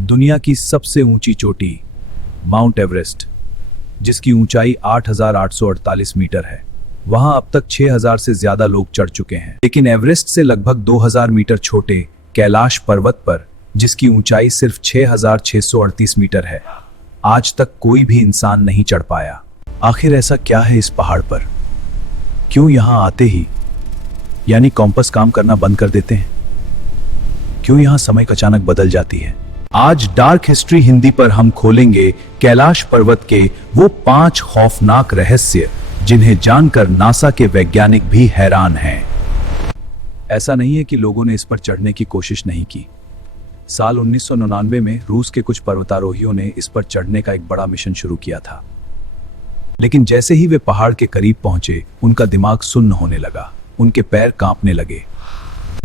दुनिया की सबसे ऊंची चोटी माउंट एवरेस्ट, जिसकी ऊंचाई 8,848 मीटर है, वहां अब तक 6,000 से ज्यादा लोग चढ़ चुके हैं। लेकिन एवरेस्ट से लगभग 2,000 मीटर छोटे कैलाश पर्वत पर, जिसकी ऊंचाई सिर्फ 6,638 मीटर है, आज तक कोई भी इंसान नहीं चढ़ पाया। आखिर ऐसा क्या है इस पहाड़ पर? क्यों यहां आते ही यानी कॉम्पस काम करना बंद कर देते हैं? क्यों यहां समय अचानक बदल जाती है? आज डार्क हिस्ट्री हिंदी पर हम खोलेंगे कैलाश पर्वत के वो 5 खौफनाक रहस्य, जिन्हें जानकर नासा के वैज्ञानिक भी हैरान हैं। ऐसा नहीं है कि लोगों ने इस पर चढ़ने की कोशिश नहीं की। साल 1999 में रूस के कुछ पर्वतारोहियों ने इस पर चढ़ने का एक बड़ा मिशन शुरू किया था, लेकिन जैसे ही वे पहाड़ के करीब पहुंचे, उनका दिमाग सुन्न होने लगा, उनके पैर कांपने लगे।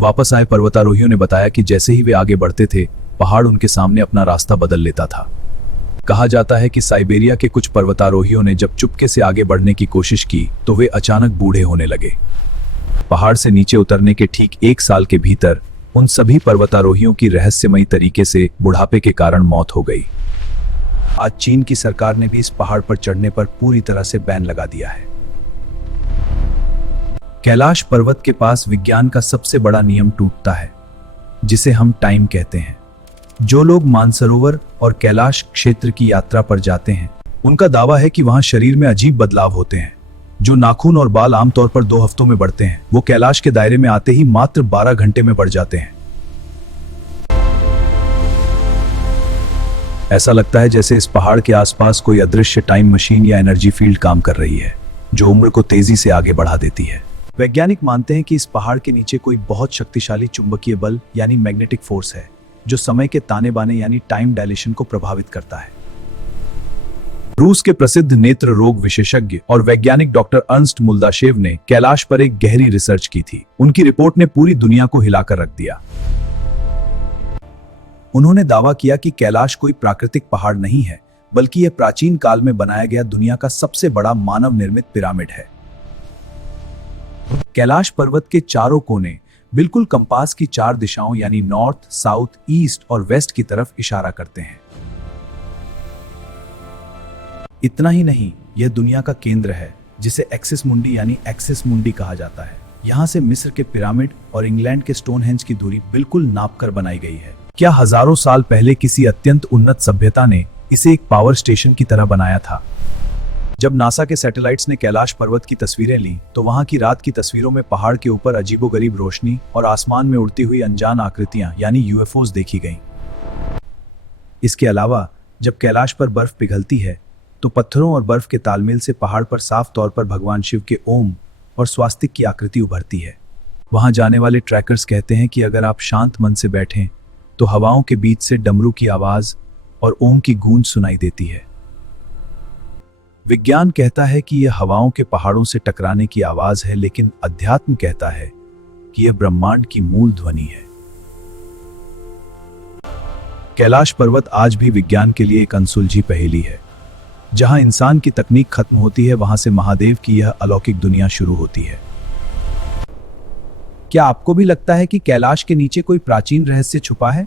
वापस आए पर्वतारोहियों ने बताया कि जैसे ही वे आगे बढ़ते थे, पहाड़ उनके सामने अपना रास्ता बदल लेता था। कहा जाता है कि साइबेरिया के कुछ पर्वतारोहियों ने जब चुपके से आगे बढ़ने की कोशिश की तो वे अचानक बूढ़े होने लगे। पहाड़ से नीचे उतरने के ठीक 1 साल के भीतर उन सभी पर्वतारोहियों की रहस्यमयी तरीके से बुढ़ापे के कारण मौत हो गई। आज चीन की सरकार ने भी इस पहाड़ पर चढ़ने पर पूरी तरह से बैन लगा दिया है। कैलाश पर्वत के पास विज्ञान का सबसे बड़ा नियम टूटता है, जिसे हम टाइम कहते हैं। जो लोग मानसरोवर और कैलाश क्षेत्र की यात्रा पर जाते हैं, उनका दावा है कि वहां शरीर में अजीब बदलाव होते हैं। जो नाखून और बाल आमतौर पर 2 हफ्तों में बढ़ते हैं, वो कैलाश के दायरे में आते ही मात्र 12 घंटे में बढ़ जाते हैं। ऐसा लगता है जैसे इस पहाड़ के आसपास कोई अदृश्य टाइम मशीन या एनर्जी फील्ड काम कर रही है, जो उम्र को तेजी से आगे बढ़ा देती है। वैज्ञानिक मानते हैं कि इस पहाड़ के नीचे कोई बहुत शक्तिशाली चुंबकीय बल यानी मैग्नेटिक फोर्स है, जो समय के ताने बाने यानी टाइम डायलेशन को प्रभावित करता है। रूस के प्रसिद्ध नेत्र रोग विशेषज्ञ और वैज्ञानिक डॉक्टर अर्न्स्ट मुल्दाशेव ने कैलाश पर एक गहरी रिसर्च की थी। उनकी रिपोर्ट ने पूरी दुनिया को हिलाकर रख दिया। उन्होंने दावा किया कि कैलाश कोई प्राकृतिक पहाड़ नहीं है, बल्कि यह प्राचीन काल में बनाया गया दुनिया का सबसे बड़ा मानव निर्मित पिरामिड है। कैलाश पर्वत के चारों कोने बिल्कुल कंपास की 4 दिशाओं यानी नॉर्थ, साउथ, ईस्ट और वेस्ट की तरफ इशारा करते हैं। इतना ही नहीं, यह दुनिया का केंद्र है, जिसे एक्सिस मुंडी यानी एक्सिस मुंडी कहा जाता है। यहां से मिस्र के पिरामिड और इंग्लैंड के स्टोनहेंज की दूरी बिल्कुल नापकर बनाई गई है। क्या हजारों साल पहले किसी अत्यंत उन्नत सभ्यता ने इसे एक पावर स्टेशन की तरह बनाया था? जब नासा के सैटेलाइट्स ने कैलाश पर्वत की तस्वीरें ली, तो वहां की रात की तस्वीरों में पहाड़ के ऊपर अजीबोगरीब रोशनी और आसमान में उड़ती हुई अनजान आकृतियां यानी यूएफओज देखी गईं। इसके अलावा जब कैलाश पर बर्फ पिघलती है, तो पत्थरों और बर्फ के तालमेल से पहाड़ पर साफ तौर पर भगवान शिव के ओम और स्वास्तिक की आकृति उभरती है। वहां जाने वाले ट्रैकर्स कहते हैं कि अगर आप शांत मन से बैठें, तो हवाओं के बीच से डमरू की आवाज और ओम की गूंज सुनाई देती है। विज्ञान कहता है कि यह हवाओं के पहाड़ों से टकराने की आवाज है, लेकिन अध्यात्म कहता है कि यह ब्रह्मांड की मूल ध्वनि है। कैलाश पर्वत आज भी विज्ञान के लिए एक अनसुलझी पहेली है। जहां इंसान की तकनीक खत्म होती है, वहां से महादेव की यह अलौकिक दुनिया शुरू होती है। क्या आपको भी लगता है कि कैलाश के नीचे कोई प्राचीन रहस्य छुपा है?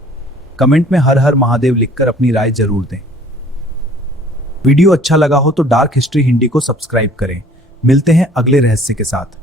कमेंट में हर हर महादेव लिखकर अपनी राय जरूर दें। वीडियो अच्छा लगा हो तो डार्क हिस्ट्री हिंदी को सब्सक्राइब करें। मिलते हैं अगले रहस्य के साथ।